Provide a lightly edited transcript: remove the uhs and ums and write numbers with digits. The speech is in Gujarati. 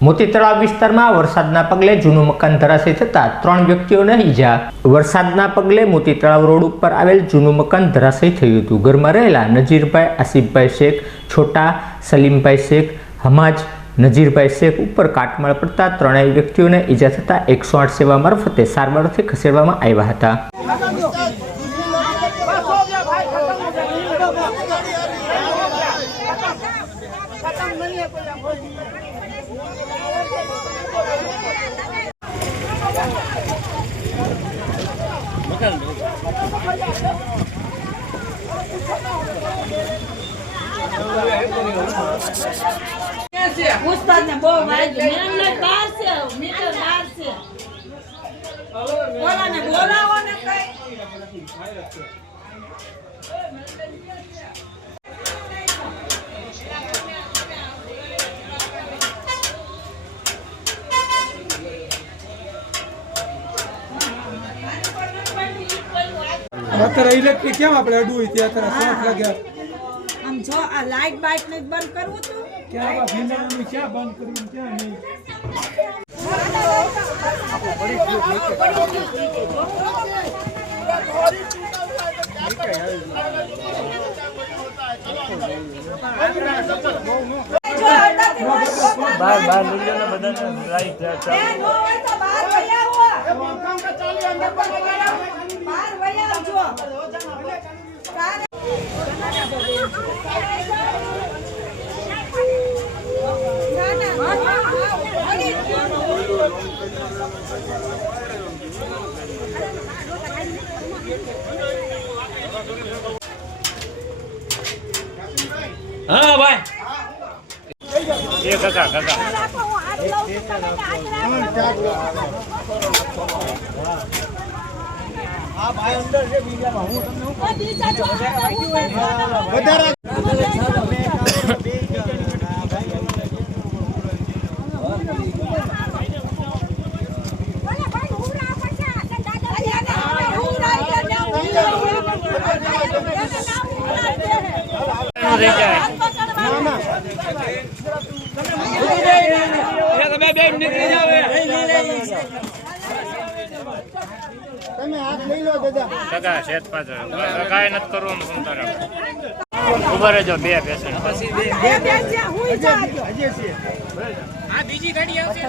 મોતી તળાવ વિસ્તારમાં વરસાદના પગલે જૂનું મકાન ધરાશયી થતા 3 વ્યક્તિઓને ઈજા। વરસાદના પગલે મોતી તળાવ રોડ ઉપર આવેલ જૂનું મકાન ધરાશયી થયું હતું। ઘરમાં રહેલા નજીરભાઈ આસિફભાઈ શેખ, છોટા સલીમભાઈ શેખ, હમાજ નજીરભાઈ શેખ ઉપર કાટમાળ પડતા 3 વ્યક્તિઓને ઈજા થતા 108 સેવા મારફતે સારવારથી ખસેડવામાં આવ્યા હતા। ઉસ્તાદ ને બહુ વાગ્યું મેં તાર છે મીટર તાર છે બોલા ને બોલાવો ને કઈ અત્યારે ઇલેક્ટ્રિક કેમ આપણે અડવું હોય ત્યાં અત્યારે શોર્ટ લાગ્યા આમ જો આ લાઈટ બાઈટ ને બંધ કરવું તો ક્યાં ભીંડાનું ક્યાં બંધ કર્યું ક્યાં નહીં બાર નીકળે બધા લાઈટ બહાર વયા આવજો હા ભાઈ એ કાકા આ ભાઈ અંદર છે બીજામાં હું તમને તમે હાથ લઈ લો દાદા કાકા શેત પાછળ કાંઈ નથી કરવું ઉભા રહેજો 2 પેશન્ટ આ બીજી ગાડી આવશે